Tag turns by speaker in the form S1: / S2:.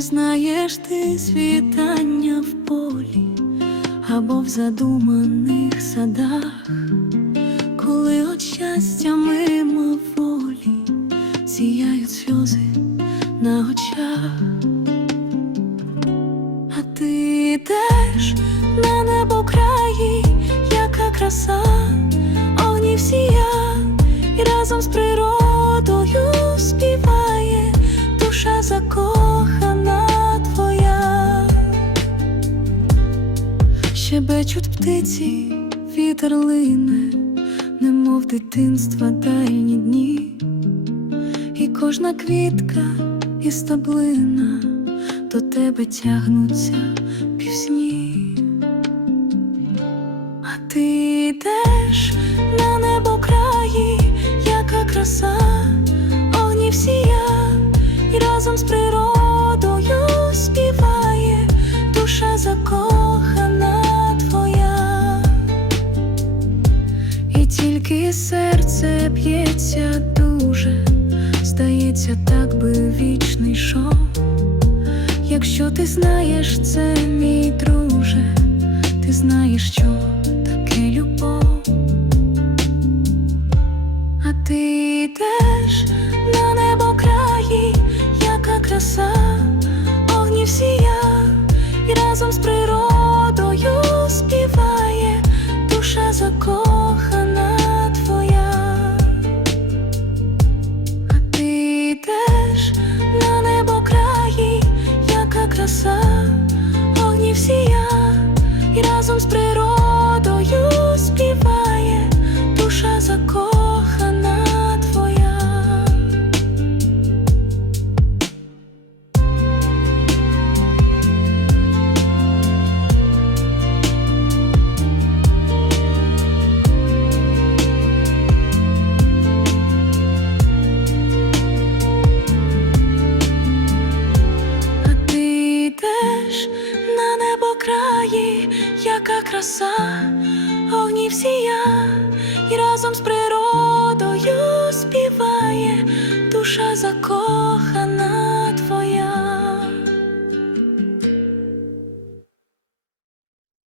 S1: знаєш ти світання в полі або в задуманих садах, коли от щастя мимо волі сіяють сльози на очах, а ти йдеш на небо краї, яка краса, огнів сія, і разом з природою співає душа закохана Щебечуть птиці, вітер лине, немов дитинства дальні дні, і кожна квітка і стаблина до тебе тягнуться пісні. А ти йдеш тільки серце б'ється дуже, здається, так би вічний йшов. Якщо ти знаєш це, мій друже, ти знаєш, що таке любов, а ти йдеш на небо краї, яка краса, огні всія, і разом з закохана твоя. Ти йдеш на небо краї, яка краса, огні сія, і разом з природою співає душа закохана